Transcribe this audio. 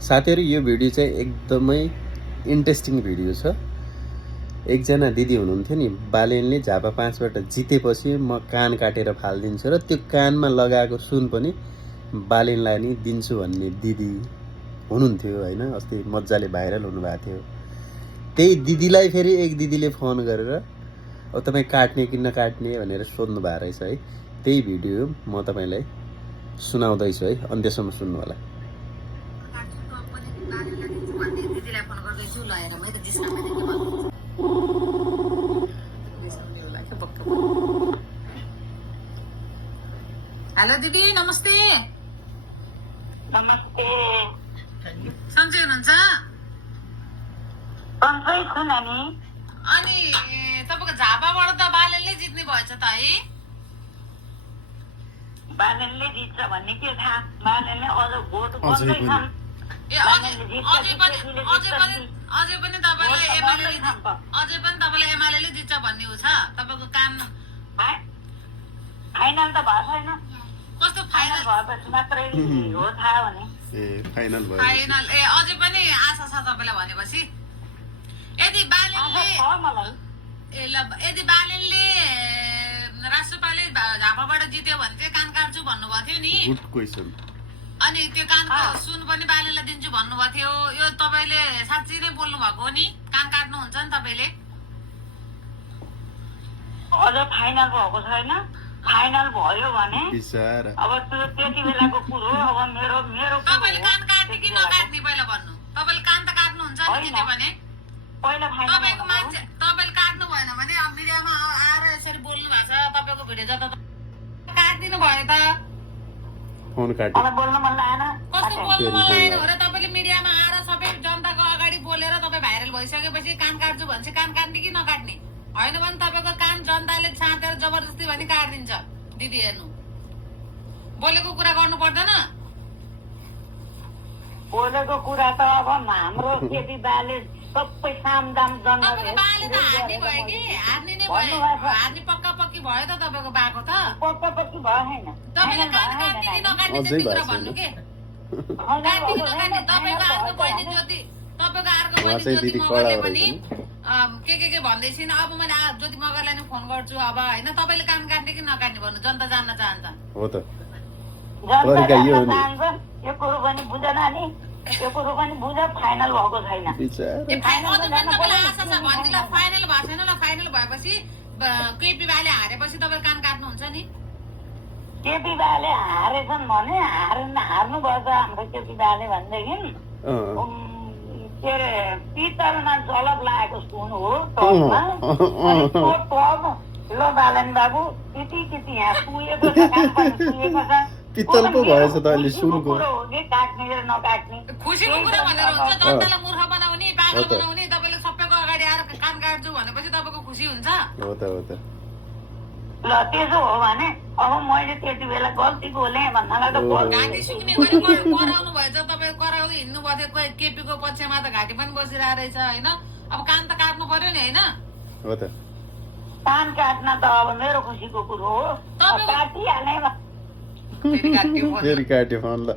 साथीहरु यो भिडियो चाहिँ एकदमै इन्ट्रेस्टिङ भिडियो छ। एकजना दिदी हुनुहुन्थ्यो नि, बालेनले झापा 5 बाट जितेपछि म कान काटेर फाल्दिन्छु र त्यो कानमा लगाएको सुन पनि बालेनलाई नि दिन्छु भन्ने दिदी हुनुहुन्थ्यो हैन। अस्ति मज्जाले भाइरल हुनुभएको थियो। त्यही दिदीलाई फेरि एक दिदीले फोन गरेर अब तपाई काट्ने कि नकाट्ने भनेर सोध्नु भएको रहेछ है। त्यही भिडियो म तपाईलाई सुनाउँदै छु है, अन्त्यसम्म सुन्नु होला। दिदीलाई फोन गर्दैछु ल हेर मैले डिस्काउन्ट दिन्छु भन्नु। हेलो दिदी नमस्ते। नमस्ते। सन्चै हुनुहुन्छ? सन्चै छु नानी। अनि तपाईको झापाबाट त बालेनले जित्ने भएछ त है? बालेनले जित्छ भन्ने के थाहा? बालेनले अझ भोट गर्दैछन्। ए अझै पनि तपाईलाई एमालेले जित्छ भन्ने हो छ? तपाईको काम फाइनल त भएको छैन। कस्तो फाइनल भएपछि मात्रै हो थाहा भने। ए फाइनल भयो। फाइनल ए अझै पनि आशा छ तपाईलाई भनेपछि। यदि बालेनले ए ल यदि बालेनले राष्ट्रपालले झापाबाट जित्यो भने चाहिँ कान काट्छु भन्नुभएको थियो नि। Good question. अनि त्यो कानको सुन पनि बालेनलाई दिन्छु भन्नुभएको थियो। यो तपाईले साच्चै नै बोल्नु भएको हो नि? कान काट्नुहुन्छ नि तपाईले? अझ फाइनल भएको छैन। फाइनल भयो भने बिचारा अब त्यो त्यति बेलाको कुरो। अब मेरो तपाईले कान काट्ने कि नकाट्ने पहिला भन्नु। तपाईले कान त काट्नुहुन्छ नि जित्यो भने? पहिला फाइनल तपाईको मान्छे तपाईले काट्नु भएन भने अब मिडियामा आएर यसरी बोल्नु भएको छ। तपाईको भिडियो जता काट्दिनु भयो त। फोन काट्यो। मलाई बोल्न मन लागेन। कस्तो बोल्नु मन लागेन हो र? तपाईले मिडियामा आएर सबै जनताको अगाडि बोलेर तपाई भाइरल भइसकेपछि कान काट्छु भन्छ। कान काट्ने कि नकाट्ने? हैन भने तपाईको कान जनताले छाँटेर जबरजस्ती भने काट्दिन्छ। दिदी हेर्नु, बोलेको कुरा गर्नु पर्दैन। बोलेको कुरा त अब हाम्रो केपी बाले सबै सामदाम तपाईको बाले त हार्ने भयो कि? हार्ने नै भयो। हार्ने पक्का पक्की भयो त तपाईको बाको त। पक्का-पक्की भयो हैन। तपाईले कान काट्ने कि नकाट्ने त्यति कुरा भन्नु के? काट्ने कि नकाट्ने? तपाईको अर्को बहिनी ज्योति मगरले पनि के भन्दै छिन्। अब मैले ज्योति मगरलाई नै फोन गर्छु अब हैन। तपाईले कान काट्ने कि नकाट्ने भन्नु, जनता जान्न चाहन्छ। हो त। यो कुरो पनि बुझ नानी। यो कुरो पनि बुझ। फाइनल भएको छैन। फाइनल भएको छैन ल। फाइनल भएपछि केपी बाले हारेपछि तपाईँ कान काट्नुहुन्छ नि? केपी बाले हारेछन् भने हार्नु भयो त हाम्रो केपी बाले भनेदेखि के अरे पितलमा जलप लागेको सुन हो टपमा। ल बालन बाबु त्यति यहाँ पुगेको छ, पुगेको छ। पितल पो भएछ त अहिले सुनको। काट्ने र नकाट्ने खुसीको कुरा भनेर हुन्छ। जनतालाई मूर्ख बनाउने, पागल बनाउने। तपाईले सबैको अगाडि आएर कान काट्छु भनेपछि तपाईको खुसी हुन्छ? हो त हो त। ल त्यसो हो भने अब मैले त्यति बेला गल्ती बोलेँ भन्नलाई त घाँटी सुक्ने गरी कराउनु भएछ। तपाईँ कराउँदै हिँड्नु भयो थियो। केपीको पक्षमा त घाँटी पनि बसिरहेको रहेछ होइन? अब कान त काट्नु पर्यो नि होइन? हो त। कान काट्न त अब मेरो खुसीको कुरो हो। काटिहालेँ। फेरि काट्यो फोन ल।